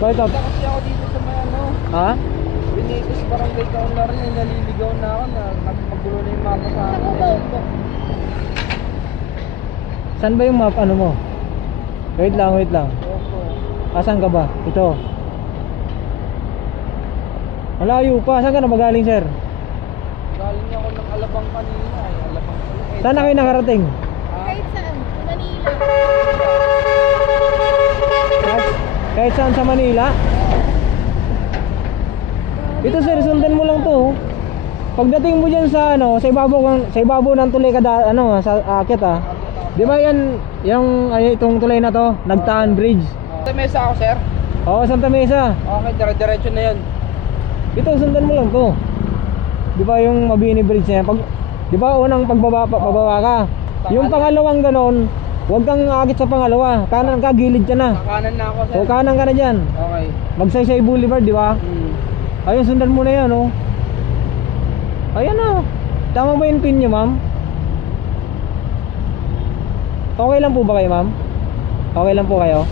Bakit? Punta kasi ako dito sa may ano, Ha? Benitez Barangay Kaunlar rin, naliligaw na ako na nagpagulo na yung mapa sa akin. Saan ba yung map ano mo? Wait lang, wait lang. Opo. Asan ka ba? Ito. Malayo pa. Saan ka na magaling, sir? Galing ako ng Alabang kanina eh. Alabang kanina. Saan na kayo nakarating? Kahit saan, sa Manila. Kahit saan sa Manila? Ito sir, sundan mo lang to. Pagdating mo diyan sa ano, sa ibabaw ng tulay kada ano, sa akit ah. 'Di ba yan yung itong tulay na to, Nagtaan Bridge? Sa mesa ako, sir. Oo, Santa Mesa. Okay, dire-diretso na yun. Ito sundan mo lang to. 'Di ba yung Mabini Bridge na yan? Pag 'di ba unang pababa ka. Yung pangalawang ganon, huwag kang aakit sa pangalawa. Kanan ka, gilid ka na. Kakanan na ako, sir. O kanan ka na diyan. Okay. Magsaysay Boulevard, 'di ba? Ayun, sundan mo na yan, oh. Ayan na. Tama ba yung pin niyo, ma'am? Okay lang po ba kayo, ma'am? Okay lang po kayo?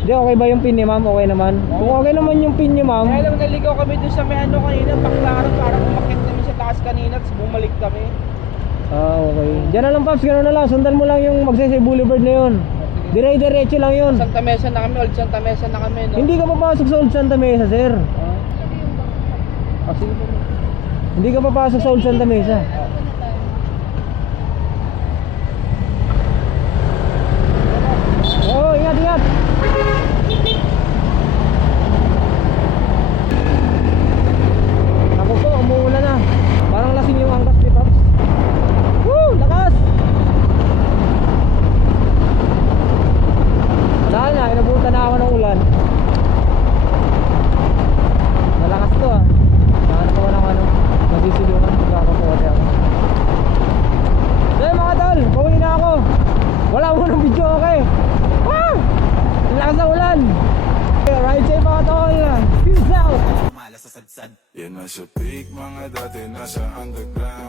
Hindi, okay ba yung pin niyo, ma'am? Okay naman? Kung okay naman yung pin niyo, ma'am. Kaya lang naligaw kami dun sa may ano kanina, Baklaran, parang umakit kami sa taas kanina, tapos bumalik kami. Ah, okay. Diyan na lang, Paps. Gano'n na lang. Sundan mo lang yung Magsaysay Boulevard na yun. Dire-diretso lang yun. Santa Mesa na kami, Old Santa Mesa na kami, no? Hindi ka papasok sa Old Santa Mesa, sir. Kasi Hindi ka papasok sa Old Santa Mesa. Oo, ingat, ingat. Ako po, umuulan na. Parang lasing yung angkas ni Paps. Woo! Lakas! Wala na, inabutan na ako ng ulan. Malakas to ah. Saan ako ng ano, nasisilungan pagkakapuwate ako. Okay mga tol, pauwi na ako. Wala mo ng video, okay? Ah! Ang lakas ng ulan. Okay, ride safe mga tol. Peace out! Yan na sa peak, mga dati nasa underground.